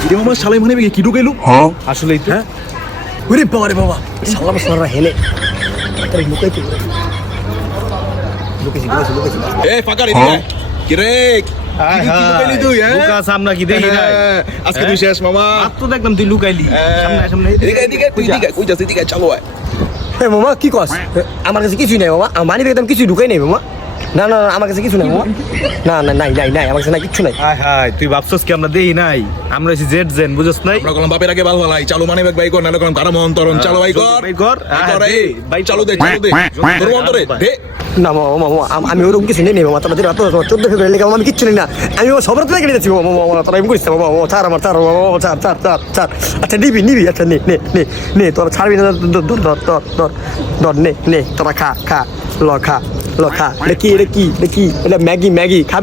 কিরে মামা শালাই মানে কি ঢুকাইলু? আসলেই তো। ওরে বাবা রে বাবা, শালা বসরা হেলে তাড়াতাড়ি লুকাইতে লুকাইছি। এ ফাঁকা রে কিরে ঢুকাইলি তুই হ্যাঁ? লুকাস আমরা কি দেখি নাই? আজকে তুই শেষ মামা। আর তো দেখলাম তুই লুকাইলি। সামনে সামনে এদিকে এদিকে তুই এদিকে কই যাস এদিকে চলো আয়। হে মামা কি কস? আমার কাছে কিছুই নাই মামা, আমার মানি একদম কিছু ঢুকাই নাই মামা। না না আমার কাছে কিছু নাই মামা। না না নাই আমার কাছে না কিচ্ছু নাই। হায় হায়, তুই ভাবছস কি আমরা দেখি নাই? আমরা হইছি জেড জেন, বুঝছস নাই? আমরা কলম বাপের আগে বাল ভালাই চালু মানে ভাই কর নালে কলম কারাম অন্তরণ চালু ভাই কর ভাই কর। ভাই চালু দে তোর অন্তরে দে। না মামা আমি ওরকম কিছু নেই মামা। তোরা 14 ফেব্রুয়ারি লেগে আমি কিচ্ছু নেই না। আমি সবার তো লেগে যাচ্ছি মামা। তোরা আমি করিস মামা। ছাড় আমার ছাড় মামা, ছাড়। আচ্ছা নিবি আচ্ছা নে তোরা ছাড়বি না। ধর নে তোরা খা ল খা। এটা কি এটা ম্যাগি খাবি?